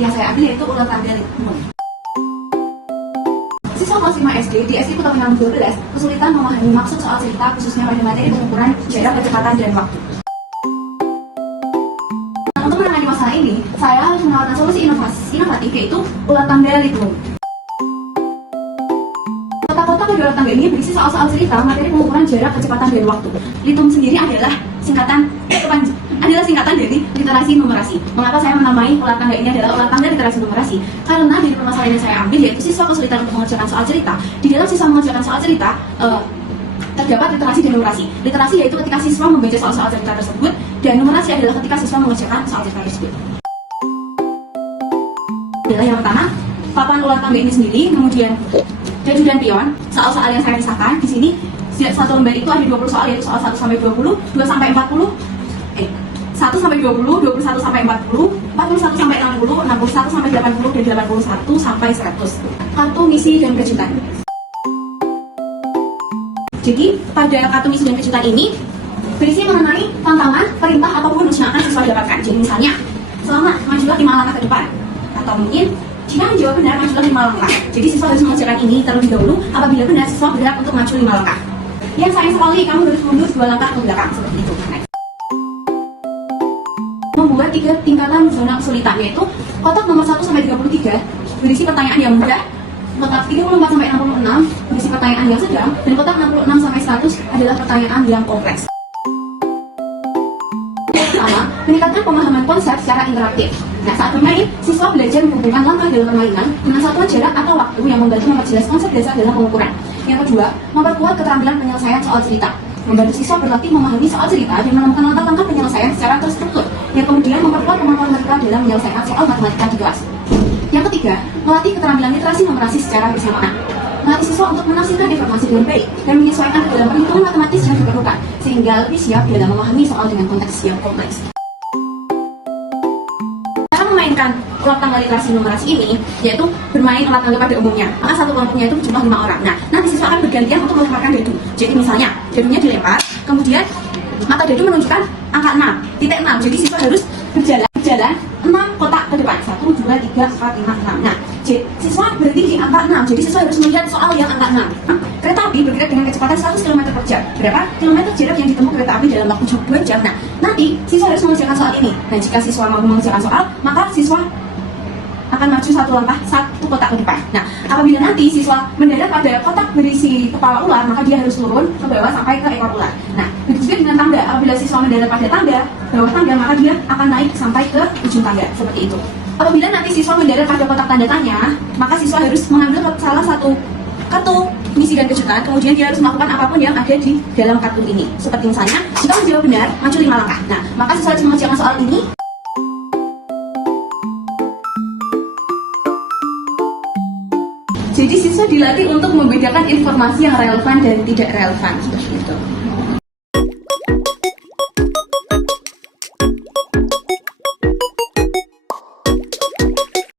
yang saya ambil yaitu ulang tanggal umum. Siswa kelas 5 SD di SD Kota Pinang 12 kesulitan memahami maksud soal cerita khususnya pada materi pengukuran jarak, kecepatan, dan waktu. Nah, untuk menangani masalah ini, saya harus menawarkan solusi inovatif yaitu ulang tanggal litbum. Kotak-kotak pada ulang tanggal ini berisi soal-soal cerita materi pengukuran jarak, kecepatan, dan waktu. Litbum sendiri adalah singkatan dari literasi numerasi. Mengapa saya menamai ulang tanggal ini adalah ulang tanggal literasi numerasi? Karena dari permasalahan yang saya ambil yaitu siswa kesulitan untuk mengerjakan soal cerita. Di dalam siswa mengerjakan soal cerita terdapat literasi dan numerasi. Literasi yaitu ketika siswa membaca soal-soal cerita tersebut, dan numerasi adalah ketika siswa mengerjakan soal cerita tersebut. Adalah yang pertama, papan ulang tanggal ini sendiri, kemudian dadu dan pion, soal-soal yang saya pisahkan. Di sini satu lembar itu ada 20 soal, yaitu soal 1 sampai 20, 2 sampai 40, 1 sampai 20, 21 sampai 40, 41 sampai 60, 61 sampai 80, dan 81 sampai 100. Kartu misi dan kejutan. Jadi pada kartu misi dan kejutan ini berisi mengenai tantangan, perintah, ataupun bonus yang akan siswa dapatkan. Jadi misalnya, selamat majulah 5 langkah ke depan, atau mungkin jika menjawab benar majulah 5 langkah. Jadi siswa harus mengerjakan ini terlebih dahulu. Apabila benar, siswa berhak untuk maju 5 langkah. Yang sayang sekali, kamu harus mundur 2 langkah ke belakang, seperti itu. Membuat 3 tingkatan zona kesulitan, yaitu kotak nomor 1 sampai 33 berisi pertanyaan yang mudah, kotak 34 sampai 66 berisi pertanyaan yang sedang, dan kotak 66 sampai 100 adalah pertanyaan yang kompleks. Pertama, meningkatkan pemahaman konsep secara interaktif. Nah, saat bermain, siswa belajar menghubungkan langkah dalam permainan dengan satuan jarak atau waktu yang membantu memperjelas konsep dasar dalam pengukuran. Yang kedua, memperkuat keterampilan penyelesaian soal cerita. Membantu siswa berlatih memahami soal cerita dan menemukan langkah-langkah penyelesaian secara terstruktur, yang kemudian memperkuat kemampuan mereka dalam menyelesaikan soal matematika di kelas. Yang ketiga, melatih keterampilan literasi numerasi secara bersamaan. Melatih siswa untuk menafsirkan informasi dengan baik dan menyesuaikan ke dalam perhitungan matematis yang diperlukan, sehingga lebih siap dalam memahami soal dengan konteks yang kompleks. Cara memainkan ulang tanggal literasi numerasi ini yaitu bermain ulang tanggal pada umumnya. Maka satu kelompoknya itu berjumlah 5 orang. Nah, nanti siswa akan bergantian untuk melemparkan dadu. Jadi misalnya, dadunya dilempar, kemudian mata dadu menunjukkan angka 6, titik 6. Jadi siswa harus berjalan 6 kotak ke depan. 1, 2, 3, 4, 5, 6. Nah, siswa berhenti di angka 6. Jadi siswa harus melihat soal yang angka 6. Kereta api bergerak dengan kecepatan 100 km per jam. Berapa kilometer jarak yang ditempuh kereta api dalam waktu 2 jam? Nah, nanti siswa harus mengerjakan soal ini. Nah, jika siswa mau mengerjakan soal, maka siswa akan maju 1 langkah 1 kotak ke depan. Nah, apabila nanti siswa mendarat pada kotak berisi kepala ular, maka dia harus turun ke bawah sampai ke ekor ular. Nah, begitu juga dengan tangga. Apabila siswa mendarat pada bawah tangga, maka dia akan naik sampai ke ujung tangga, seperti itu. Apabila nanti siswa mendarat pada kotak tanda tanya, maka siswa harus mengambil salah satu kartu misi dan kejutan, kemudian dia harus melakukan apapun yang ada di dalam kartu ini. Seperti misalnya, jika menjawab benar, maju 5 langkah. Nah, maka siswa harus mengerjakan soal ini. Jadi siswa dilatih untuk membedakan informasi yang relevan dan tidak relevan, seperti itu.